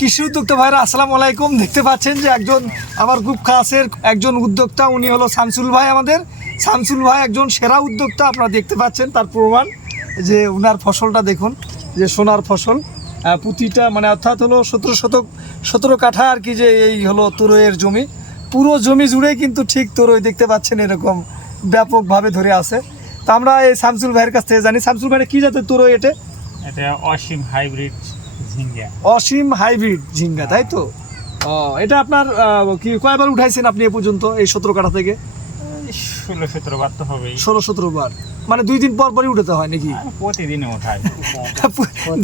কৃষি উদ্যোক্তা ভাইরা আসসালামু আলাইকুম। দেখতে পাচ্ছেন যে একজন আমার খুব কাছের একজন উদ্যোক্তা, উনি হলো শামসুল ভাই। আমাদের শামসুল ভাই একজন সেরা উদ্যোক্তা, আপনারা দেখতে পাচ্ছেন তার প্রমাণ যে উনার ফসলটা দেখুন, যে সোনার ফসল প্রতিটা মানে অর্থাৎ হলো 17 কাঠা আর কি, যে এই হলো তরইয়ের জমি, পুরো জমি জুড়ে কিন্তু ঠিক তরই দেখতে পাচ্ছেন এরকম ব্যাপকভাবে ধরে আছে। তো আমরা এই শামসুল ভাইয়ের কাছ থেকে জানি, শামসুল ভাই কী জাতের তরই এটা? এটা অসীম হাইব্রিড ঝিঙ্গা। অসীম হাইব্রিড ঝিঙ্গা, তাই তো? এটা আপনার কি কয়বার উঠাইছেন আপনি এ পর্যন্ত এই 17 কাঠা থেকে? 16-17 বার তো হবেই। 16-17 বার, মানে 2 দিন পর পরই উঠাতে হয় নাকি? প্রতিদিনে ওঠাই।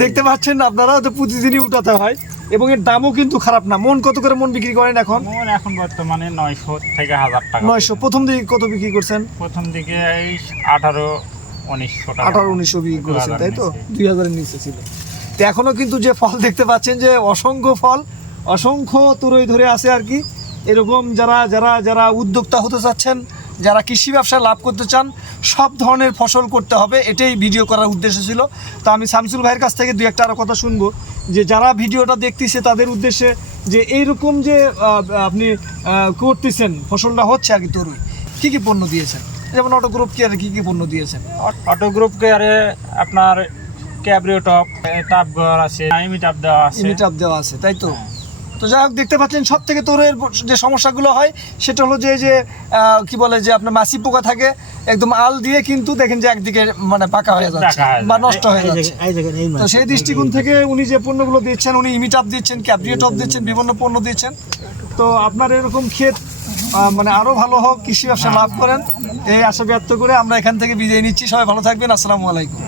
দেখতে পাচ্ছেন আপনারা, তো প্রতিদিনই উঠাতে হয় এবং এর দামও কিন্তু খারাপ না। মন কত করে মন বিক্রি করেন এখন? এখন বর্তমানে 900 থেকে 1000 টাকা। 900। প্রথম দিকে কত বিক্রি করছেন? প্রথম দিকে এই 18-1900 টাকা। 18-1900 বিক্রি করেছেন, তাই তো? 2000-এর নিচে ছিল। তো এখনো কিন্তু যে ফল দেখতে পাচ্ছেন, যে অসংখ্য ফল, অসংখ্য তরই ধরে আছে আর কি। এরকম যারা যারা যারা উদ্যোক্তা হতে চাচ্ছেন, যারা কৃষি ব্যবসায় লাভ করতে চান, সব ধরনের ফসল করতে হবে, এটাই ভিডিও করার উদ্দেশ্য ছিল। তো আমি শামসুল ভাইয়ের কাছ থেকে 2-1টা আরও কথা শুনবো, যে যারা ভিডিওটা দেখতেছে তাদের উদ্দেশ্যে, যে এইরকম যে আপনি করতেছেন, ফসলটা হচ্ছে আর কি তরই, কী কী পণ্য দিয়েছেন? যেমন অটো গ্রুপ কেয়ারে কী কী পণ্য দিয়েছেন? অটো গ্রুপ কেয়ারে আপনার ক্যাব্রিও টপ, টাপ ঘর আছে, ইমিটাপ দেওয়া আছে। ইমিটাপ দেওয়া আছে, তাই তো? তো যাই হোক, দেখতে পাচ্ছেন সব থেকে তরইয়ের যে সমস্যাগুলো হয় সেটা হলো যে কি বলে, যে আপনার মাছি পোকা থাকে, একদম আল দিয়ে কিন্তু দেখেন যে একদিকে মানে পাকা হয়ে যাচ্ছে বা নষ্ট হয়ে যাচ্ছে। তো সেই দৃষ্টিকোণ থেকে উনি যে পণ্যগুলো দিচ্ছেন, উনি ইমিটাপ দিচ্ছেন, ক্যাব্রিও টপ দিচ্ছেন, বিভিন্ন পণ্য দিচ্ছেন। তো আপনার এরকম ক্ষেত মানে আরও ভালো হোক, কৃষি ব্যবসা লাভ করেন, এই আশা ব্যক্ত করে আমরা এখান থেকে বিদায় নিচ্ছি। সবাই ভালো থাকবেন, আসসালামু আলাইকুম।